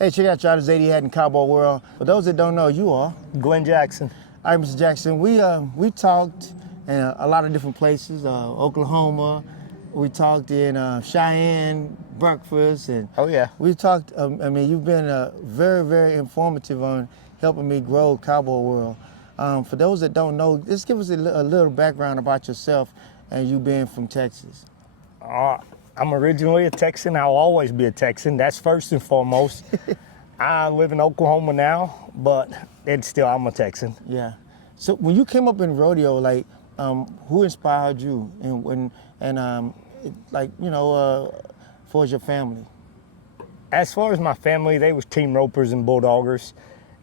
Hey, check out y'all, this 80 Hat in Cowboy World. For those that don't know, you are Glenn Jackson. All right, Mr. Jackson. We talked in a lot of different places, Oklahoma. We talked in Cheyenne, breakfast, and Oh yeah. we talked. I mean, you've been very, very informative on helping me grow Cowboy World. For those that don't know, just give us a little background about yourself and you being from Texas. I'm originally a Texan. I'll always be a Texan. That's first and foremost. I live in Oklahoma now, but I'm a Texan. Yeah. So when you came up in rodeo, like, who inspired you, for your family? As far as my family, they was team ropers and bulldoggers,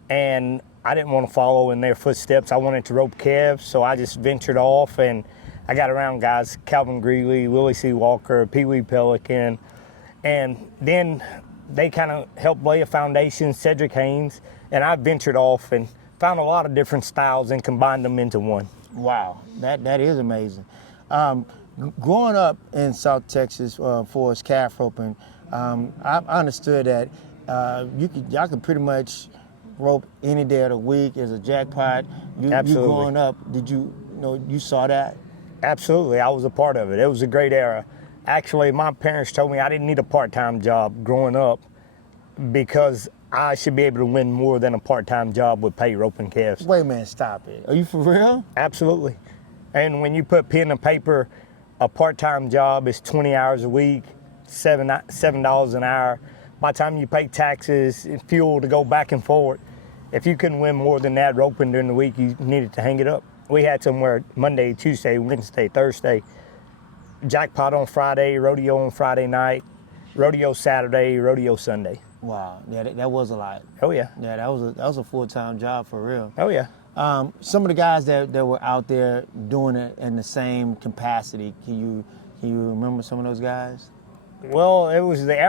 and I didn't want to follow in their footsteps. I wanted to rope calves, so I just ventured off, and I got around guys, Calvin Greeley, Willie C. Walker, Pee Wee Pelican, and then they kind of helped lay a foundation, Cedric Haynes, and I ventured off and found a lot of different styles and combined them into one. Wow, that is amazing. Growing up in South Texas for its calf roping, I understood that y'all could pretty much rope any day of the week as a jackpot. Absolutely. You growing up, did you saw that? Absolutely, I was a part of it. It was a great era. Actually, my parents told me I didn't need a part-time job growing up because I should be able to win more than a part-time job with pay roping calves. Wait a minute, stop it. Are you for real? Absolutely. And when you put pen to paper, a part-time job is 20 hours a week, $7 an hour. By the time you pay taxes and fuel to go back and forth, if you couldn't win more than that roping during the week, you needed to hang it up. We had somewhere Monday, Tuesday, Wednesday, Thursday, jackpot on Friday, rodeo on Friday night, rodeo Saturday, rodeo Sunday. Wow, yeah, that was a lot. Oh yeah. Yeah, that was a full-time job for real. Oh yeah. Some of the guys that were out there doing it in the same capacity, can you remember some of those guys? Well, it was the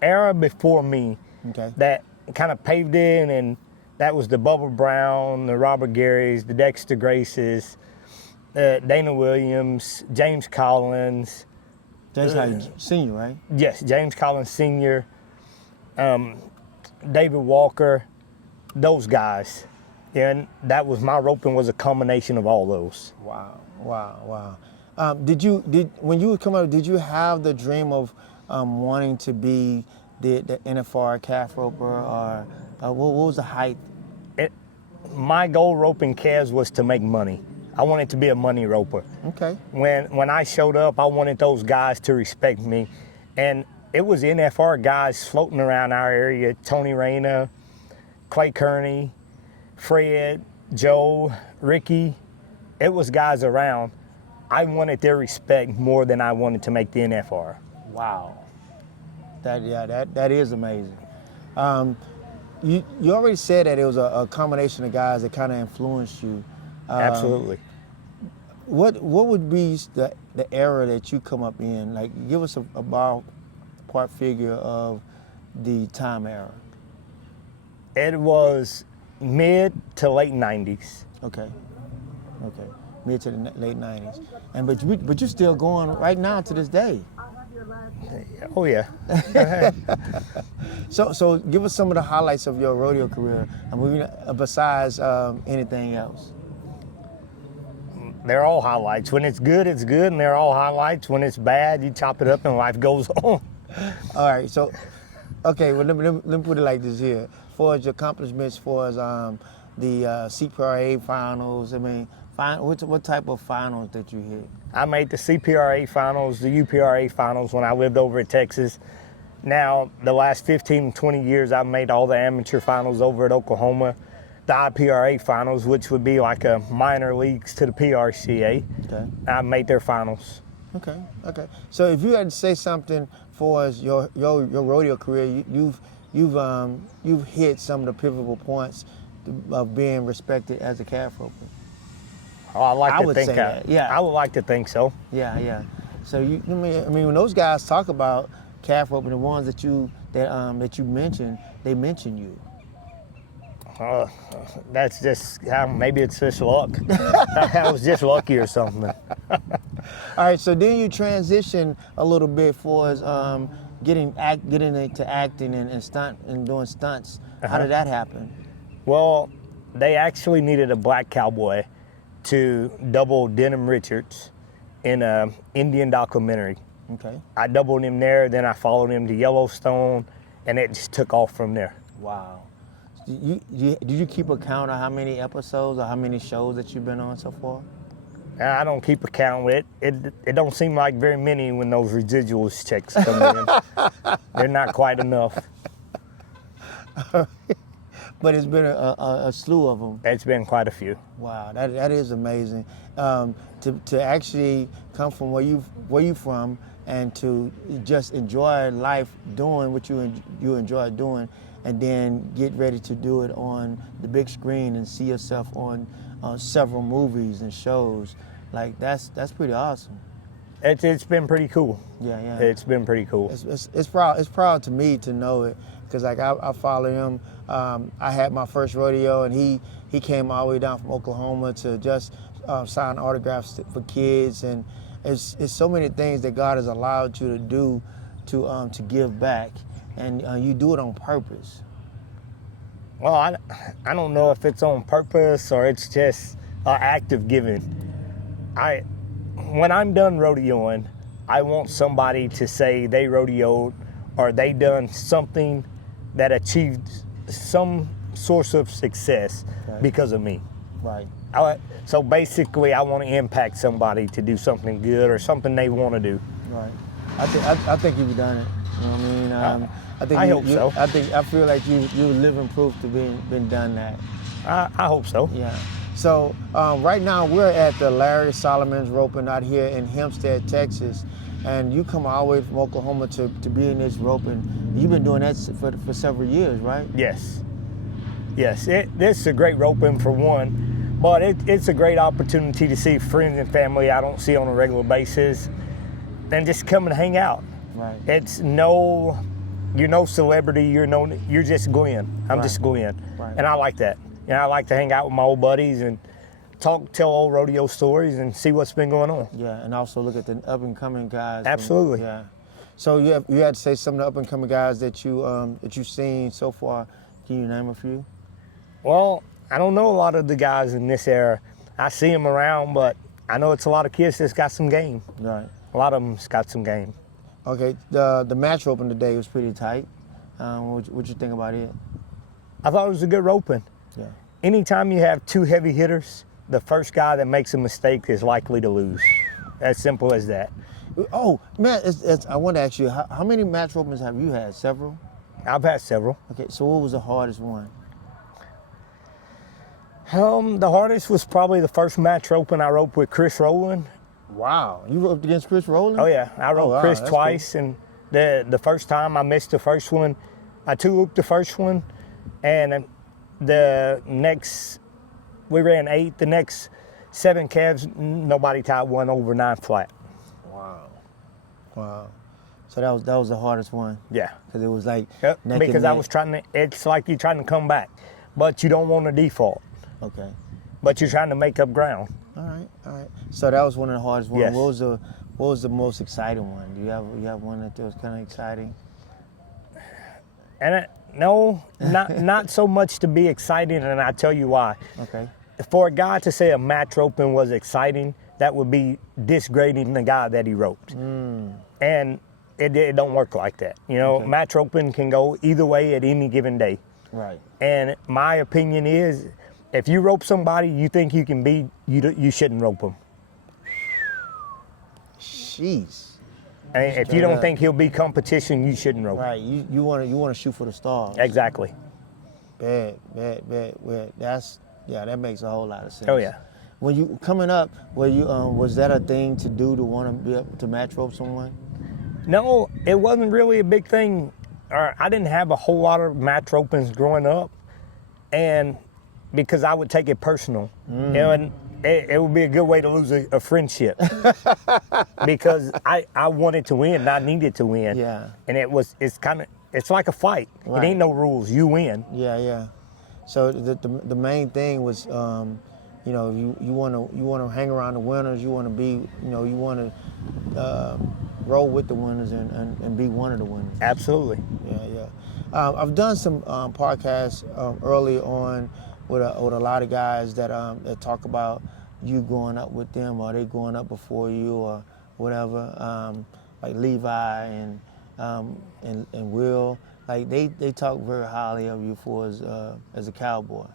era before me, Okay. that kind of paved it, and that was the Bubba Brown, the Robert Garys, the Dexter Graces, Dana Williams, James Collins. That's how you senior, right? Yes, James Collins Sr., David Walker, those guys. And that was my roping was a combination of all those. Wow. When you would come up, did you have the dream of wanting to be the NFR calf roper, or what was the height? My goal roping calves was to make money. I wanted to be a money roper. Okay. When I showed up, I wanted those guys to respect me. And it was NFR guys floating around our area, Tony Reyna, Clay Kearney, Fred, Joe, Ricky. It was guys around. I wanted their respect more than I wanted to make the NFR. Wow. That is amazing. You already said that it was a combination of guys that kind of influenced you. Absolutely. What would be the era that you come up in? Like, give us a ballpark figure of the time era. It was mid to late 90s. Okay. Mid to the late 90s. But you're still going right now to this day. Oh yeah. So give us some of the highlights of your rodeo career. I mean, besides anything else. They're all highlights. When it's good, and they're all highlights. When it's bad, you chop it up and life goes on. All right, so, okay, well, let me put it like this here. As far as your accomplishments, as far as the CPRA finals, I mean, what type of finals that you hit? I made the CPRA finals, the UPRA finals when I lived over in Texas. Now, the last 15, 20 years, I've made all the amateur finals over at Oklahoma. The IPRA finals, which would be like a minor leagues to the PRCA. Okay. I made their finals. Okay. So if you had to say something for as your rodeo career, you've hit some of the pivotal points of being respected as a calf roper. Oh, I would say that. Yeah. I would like to think so. Yeah. So I mean, when those guys talk about calf roping, the ones that you mentioned, they mention you. That's just maybe it's just luck. I was just lucky or something. All right, so then you transition a little bit for as getting into acting and stunt and doing stunts. How did that happen? Well, they actually needed a black cowboy to double Denham Richards in a Indian documentary. Okay. I doubled him there, then I followed him to Yellowstone, and it just took off from there. Wow. Did you keep a count of how many episodes or how many shows that you've been on so far? I don't keep a count with it. It don't seem like very many when those residuals checks come in. They're not quite enough. But it's been a slew of them. It's been quite a few. Wow, that is amazing. To actually come from where you from and to just enjoy life doing what you enjoy doing, and then get ready to do it on the big screen and see yourself on several movies and shows. Like that's pretty awesome. It's been pretty cool. Yeah. It's been pretty cool. It's proud to me to know it, because like I follow him. I had my first rodeo, and he came all the way down from Oklahoma to just sign autographs for kids, and it's so many things that God has allowed you to do to give back, and you do it on purpose. Well, I don't know if it's on purpose or it's just an act of giving. When I'm done rodeoing, I want somebody to say they rodeoed or they done something that achieved some source of success because of me. Right. So basically, I want to impact somebody to do something good or something they want to do. Right. I think you've done it. You know what I mean? I hope so. I feel like you're living proof to been done that. I hope so. Yeah. So right now we're at the Larry Solomon's roping out here in Hempstead, Texas, and you come all the way from Oklahoma to be in this roping. You've been doing that for several years, right? Yes. This is a great roping for one, but it's a great opportunity to see friends and family I don't see on a regular basis, and just come and hang out. Right. You're no celebrity. You're just Glenn. I'm just Glenn, and I like that. I like to hang out with my old buddies and tell old rodeo stories and see what's been going on. Yeah, and also look at the up and coming guys. Absolutely. Yeah. So you had to say some of the up and coming guys that you've seen so far. Can you name a few? Well, I don't know a lot of the guys in this era. I see them around, but I know it's a lot of kids that's got some game. Right. A lot of them's got some game. Okay. The match roping today was pretty tight. What'd you think about it? I thought it was a good roping. Yeah. Anytime you have two heavy hitters, the first guy that makes a mistake is likely to lose. As simple as that. Oh, man, I want to ask you, how many match ropings have you had? Several? I've had several. Okay, so what was the hardest one? The hardest was probably the first match roping I roped with Chris Rowland. Wow, you roped against Chris Rowland? Oh yeah, I roped Chris twice, cool. And the first time I missed the first one. I two-looped the first one, and we ran 8. The next 7 calves, nobody tied one over 9 flat. Wow. So that was the hardest one. Yeah. Because it was like because I was trying to. It's like you're trying to come back, but you don't want to default. Okay. But you're trying to make up ground. All right. So that was one of the hardest ones. Yes. What was the most exciting one? Do you have one that was kind of exciting? And no, not so much to be exciting, and I'll tell you why. Okay. For a guy to say a match roping was exciting, that would be disgrading the guy that he roped. And it don't work like that. Match roping can go either way at any given day. Right. And my opinion is, if you rope somebody you think you can beat, you shouldn't rope them. Jeez. And if you don't think he'll be competition, you shouldn't rope. Right. You want to shoot for the stars. Exactly. Bad. Well, that makes a whole lot of sense. Oh yeah. When you coming up, was that a thing to do to want to be able to match rope someone? No, it wasn't really a big thing. I didn't have a whole lot of match ropings growing up, and because I would take it personal, and it would be a good way to lose a friendship because I wanted to win, I needed to win. Yeah. And it's like a fight. Right. It ain't no rules. You win. Yeah. So the main thing was, you want to hang around the winners. You want to be, you want to roll with the winners and be one of the winners. Absolutely. Yeah. I've done some podcasts early on with a lot of guys that talk about you growing up with them, or they growing up before you, or whatever. Like Levi and Will, like they talk very highly of you for as a cowboy.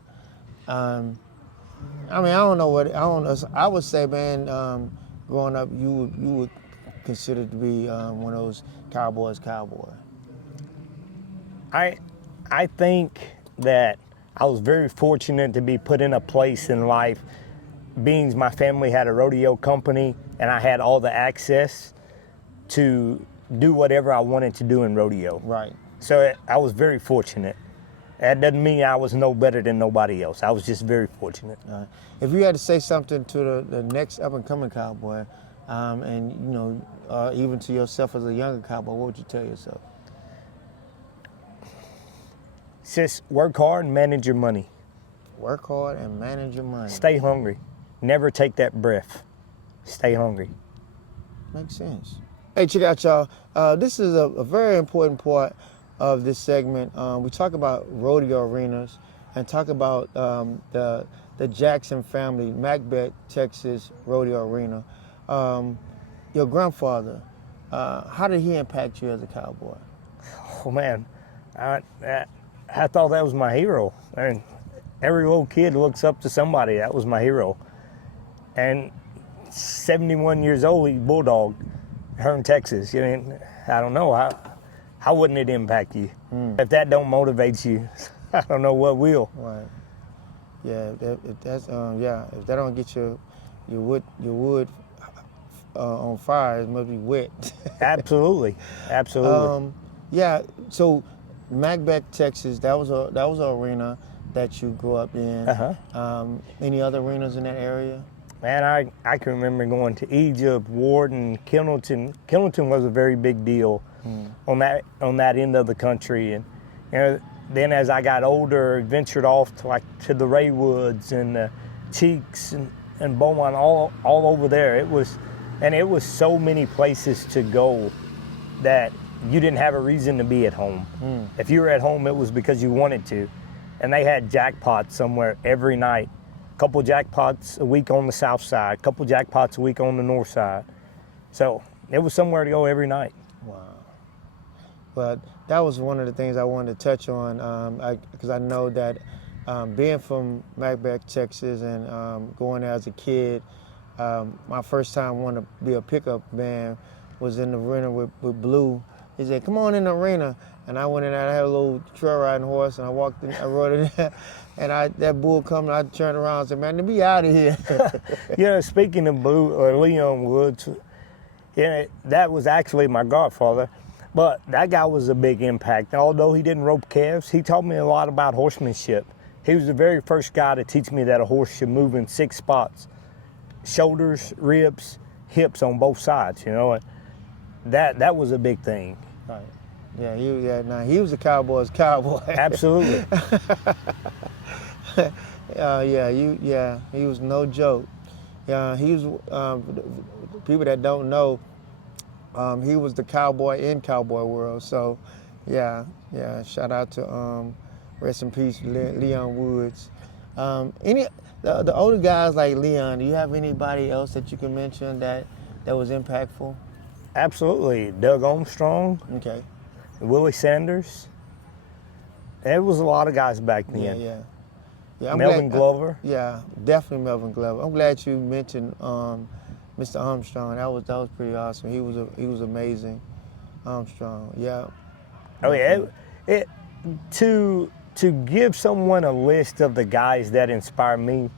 I mean, I don't know. I would say, man, growing up, you would consider to be one of those cowboys. I think that I was very fortunate to be put in a place in life, being my family had a rodeo company and I had all the access to do whatever I wanted to do in rodeo. Right. So I was very fortunate. That doesn't mean I was no better than nobody else. I was just very fortunate. If you had to say something to the next up-and-coming cowboy, and even to yourself as a younger cowboy, what would you tell yourself? Just work hard and manage your money. Work hard and manage your money. Stay hungry. Never take that breath. Stay hungry. Makes sense. Hey, check out, y'all. This is a very important part of this segment. We talk about rodeo arenas and talk about the Jackson family, Macbeth, Texas rodeo arena. Your grandfather, how did he impact you as a cowboy? Oh man, I thought that was my hero. And every little kid looks up to somebody. That was my hero. And 71 years old, he's bulldog, here in Texas. You know, I don't know, how wouldn't it impact you? If that don't motivate you, I don't know what will. Right. Yeah. If that don't get your wood on fire, it must be wet. Absolutely. Yeah. So, Macbeth, Texas. That was an arena that you grew up in. Any other arenas in that area? Man, I can remember going to Egypt, Warden, Kendleton. Kendleton was a very big deal on that end of the country, and then as I got older, ventured off to the Raywoods and the Cheeks and Beaumont, all over there. It was so many places to go that you didn't have a reason to be at home. If you were at home, it was because you wanted to, and they had jackpots somewhere every night. Couple jackpots a week on the south side, couple jackpots a week on the north side. So it was somewhere to go every night. Wow. But that was one of the things I wanted to touch on, because I know that being from Macbeth, Texas, and going there as a kid, my first time wanting to be a pickup band was in the arena with Blue. He said, "Come on in the arena." And I went in there, I had a little trail riding horse, and I walked in, I rode in there, and that bull coming, I turned around and said, "Man, be out of here." Speaking of Blue, or Leon Woods, that was actually my godfather, but that guy was a big impact. Although he didn't rope calves, he taught me a lot about horsemanship. He was the very first guy to teach me that a horse should move in 6 spots: shoulders, ribs, hips on both sides, and that was a big thing. Right. He was a cowboy's cowboy. Absolutely. He was no joke. He was, people that don't know, he was the cowboy in cowboy world. So, shout out to, rest in peace, Leon Woods. The older guys like Leon, do you have anybody else that you can mention that was impactful? Absolutely. Doug Armstrong. Okay. Willie Sanders. There was a lot of guys back then. Yeah. Melvin Glover. Yeah, definitely Melvin Glover. I'm glad you mentioned Mr. Armstrong. That was pretty awesome. He was amazing. Armstrong. Yeah. Oh yeah. To give someone a list of the guys that inspire me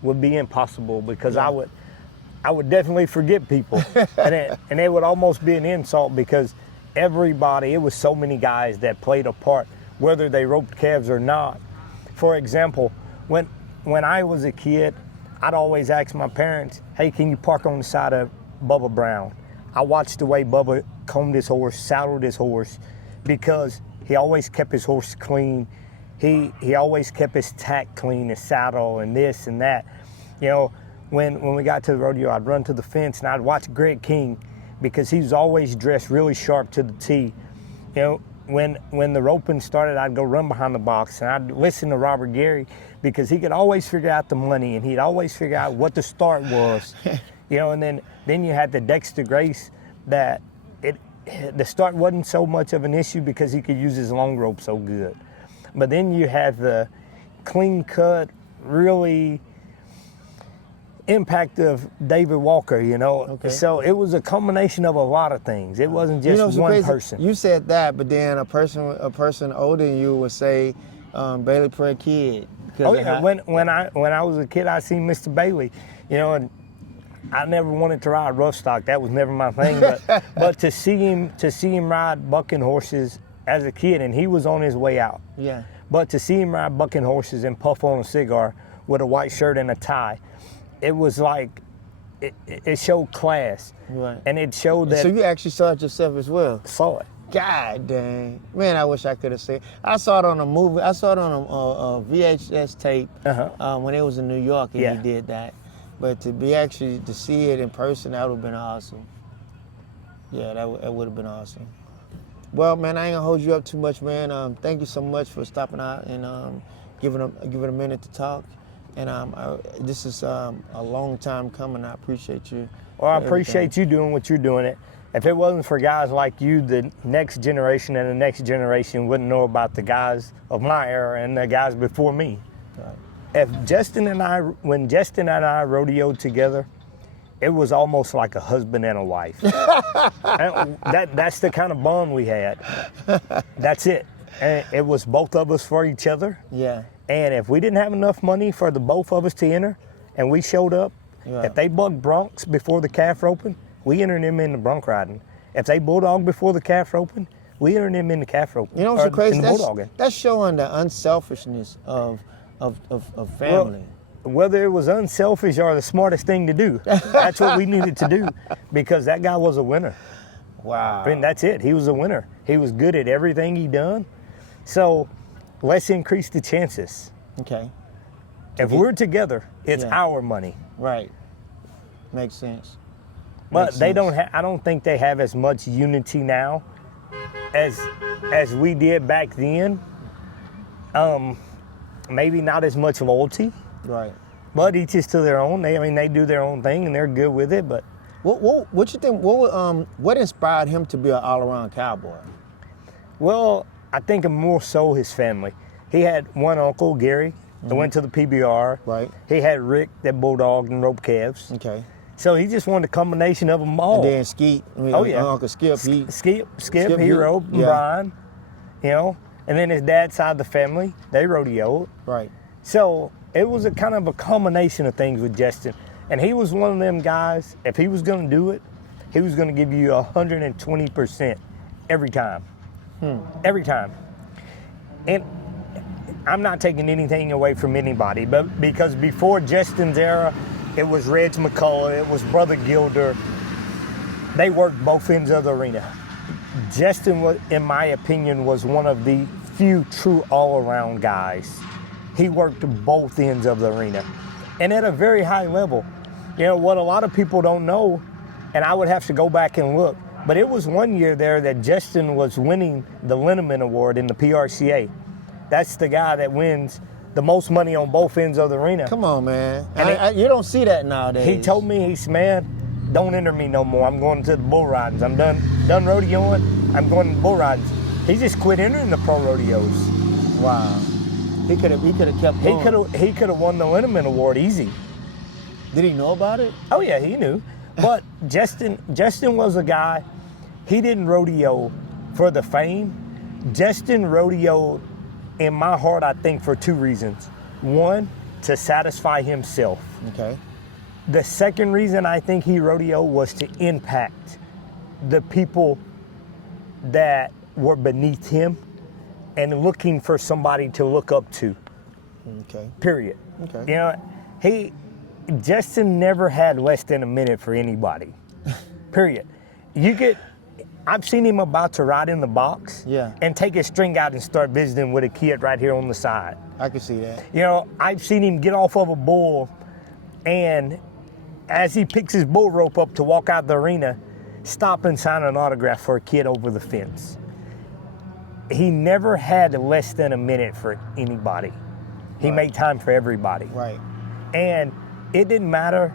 would be impossible, because I would definitely forget people, and it would almost be an insult, because it was so many guys that played a part, whether they roped calves or not. For example, when I was a kid, I'd always ask my parents, "Hey, can you park on the side of Bubba Brown?" I watched the way Bubba combed his horse, saddled his horse, because he always kept his horse clean. He always kept his tack clean, his saddle, and this and that. When we got to the rodeo, I'd run to the fence and I'd watch Greg King because he was always dressed really sharp to the T. You know, when the roping started, I'd go run behind the box and I'd listen to Robert Gary because he could always figure out the money and he'd always figure out what the start was. You know, and then you had the Dexter Grace that the start wasn't so much of an issue because he could use his long rope so good. But then you had the clean cut, really impact of David Walker, you know. Okay. So it was a combination of a lot lot of things. It wasn't just what's one crazy? person. You said that, but then a person older than you would say Bailey for a kid. Oh yeah, when I was a kid, I seen Mr. Bailey, you know, and I never wanted to ride rough stock. That was never my thing. But to see him ride bucking horses as a kid, and he was on his way out. Yeah. But to see him ride bucking horses and puff on a cigar with a white shirt and a tie, it was like it showed class. Right. And it showed that. So you actually saw it yourself as well. Saw it. God dang. Man, I wish I could have seen it. I saw it on a movie. I saw it on a VHS tape when it was in New York and he did that. But to see it in person, that would have been awesome. Yeah, that would have been awesome. Well, man, I ain't gonna hold you up too much, man. Thank you so much for stopping out and giving a minute to talk. And this is a long time coming. I appreciate you. Well, I appreciate you doing what you're doing. If it wasn't for guys like you, the next generation and the next generation wouldn't know about the guys of my era and the guys before me. Right. When Justin and I rodeoed together, it was almost like a husband and a wife. That's the kind of bond we had. That's it. And it was both of us for each other. Yeah. And if we didn't have enough money for the both of us to enter, and we showed up, if they bucked broncs before the calf roping, we entered them in the bronc riding. If they bulldog before the calf roping, we entered them in the calf roping. You know what's so crazy? Bulldogging. That's showing the unselfishness of family. Well, whether it was unselfish or the smartest thing to do, that's what we needed to do, because that guy was a winner. Wow. I mean, that's it. He was a winner. He was good at everything he done. So let's increase the chances. Okay. If we're together, it's our money. Right. Makes sense. But they don't. I don't think they have as much unity now as we did back then. Maybe not as much loyalty. Right. But each is to their own. They do their own thing and they're good with it. But what you think? What inspired him to be an all-around cowboy? Well, I think more so his family. He had one uncle, Gary, that went to the PBR. Right. He had Rick that bulldogged and roped calves. Okay. So he just wanted a combination of them all. And then Skeet. Uncle Skip. Skip, he roped, and Brian, you know. And then his dad's side of the family, they rodeoed. Right. So it was a kind of a combination of things with Justin. And he was one of them guys, if he was going to do it, he was going to give you 120% every time. Every time. And I'm not taking anything away from anybody, but because before Justin's era, it was Reg McCullough, it was Brother Gilder. They worked both ends of the arena. Justin, in my opinion, was one of the few true all-around guys. He worked both ends of the arena, and at a very high level. You know, what a lot of people don't know, and I would have to go back and look, but it was one year there that Justin was winning the Linneman Award in the PRCA. That's the guy that wins the most money on both ends of the arena. Come on, man. You don't see that nowadays. He told me, he said, man, don't enter me no more. I'm going to the bull ridings. I'm done rodeoing. I'm going to bull ridings. He just quit entering the pro rodeos. Wow. He could have kept going. He could have won the Linneman Award easy. Did he know about it? Oh yeah, he knew. But Justin was a guy, he didn't rodeo for the fame. Justin rodeoed, in my heart, I think, for two reasons. One, to satisfy himself. Okay. The second reason I think he rodeoed was to impact the people that were beneath him and looking for somebody to look up to. Okay. Period. Okay. You know, Justin never had less than a minute for anybody. Period. I've seen him about to ride in the box and take his string out and start visiting with a kid right here on the side. I can see that. You know, I've seen him get off of a bull, and as he picks his bull rope up to walk out the arena, stop and sign an autograph for a kid over the fence. He never had less than a minute for anybody. He made time for everybody. Right. And it didn't matter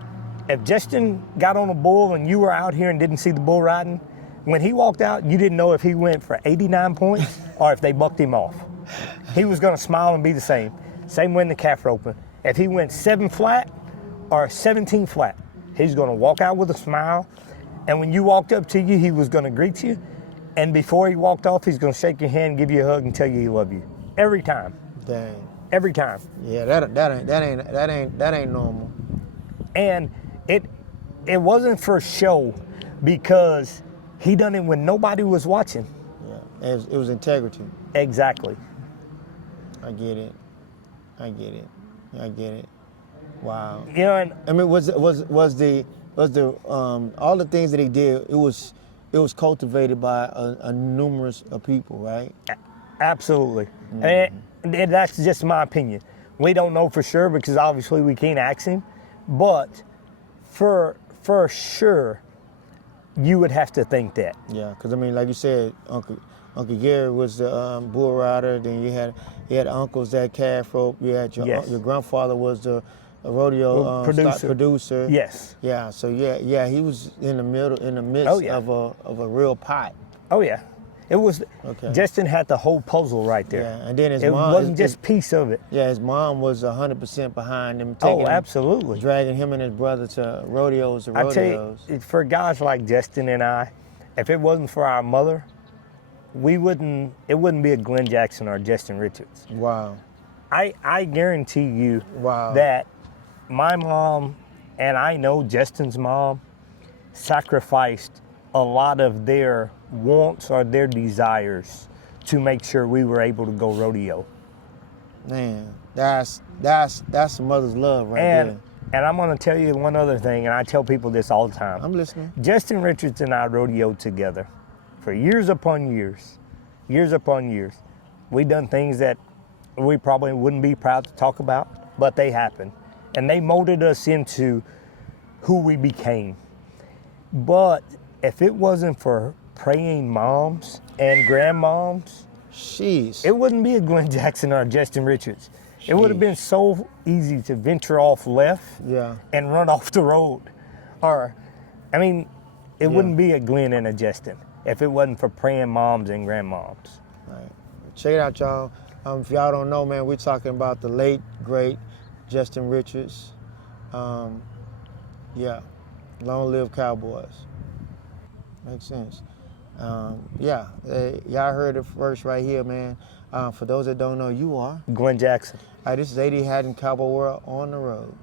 if Justin got on a bull and you were out here and didn't see the bull riding. When he walked out, you didn't know if he went for 89 points or if they bucked him off. He was going to smile and be the same. Same way in the calf roping. If he went 7 flat or 17 flat, he's going to walk out with a smile. And when you walked up to you, he was going to greet you. And before he walked off, he's going to shake your hand, give you a hug, and tell you he loves you. Every time. Dang. Every time. Yeah, that ain't normal. And it wasn't for show because he done it when nobody was watching. Yeah, it was integrity. Exactly. I get it. Wow. You know, and I mean, was the all the things that he did? It was cultivated by a numerous of people, right? absolutely. And that's just my opinion. We don't know for sure because obviously we can't ask him, but for sure, you would have to think that. Yeah, because I mean, like you said, Uncle Gary was the bull rider. Then you had uncles that calf rope. You had your grandfather was the rodeo producer. Yes. Yeah. So yeah, he was in the midst of a real pot. Oh yeah. It was. Okay. Justin had the whole puzzle right there. Yeah, and then his it mom wasn't just piece of it. Yeah, his mom was 100% behind him. Absolutely. Dragging him and his brother to rodeos. I tell you, for guys like Justin and I, if it wasn't for our mother, it wouldn't be a Glenn Jackson or Justin Richards. Wow. I guarantee you Wow. that my mom, and I know Justin's mom, sacrificed a lot of their wants or their desires to make sure we were able to go rodeo. Man, that's a mother's love right there. And I'm going to tell you one other thing, and I tell people this all the time. I'm listening. Justin Richards and I rodeoed together for years upon years. We done things that we probably wouldn't be proud to talk about, but they happened. And they molded us into who we became. But if it wasn't for praying moms and grandmoms, Jeez. it wouldn't be a Glenn Jackson or a Justin Richards. It would have been so easy to venture off left and run off the road. Or, I mean, it wouldn't be a Glenn and a Justin if it wasn't for praying moms and grandmoms. Right. Check it out, y'all. If y'all don't know, man, we're talking about the late, great Justin Richards. Long live Cowboys. Makes sense. Y'all heard it first right here, man. For those that don't know, you are Glenn Jackson. This is AD Hatton Cowboy World on the road.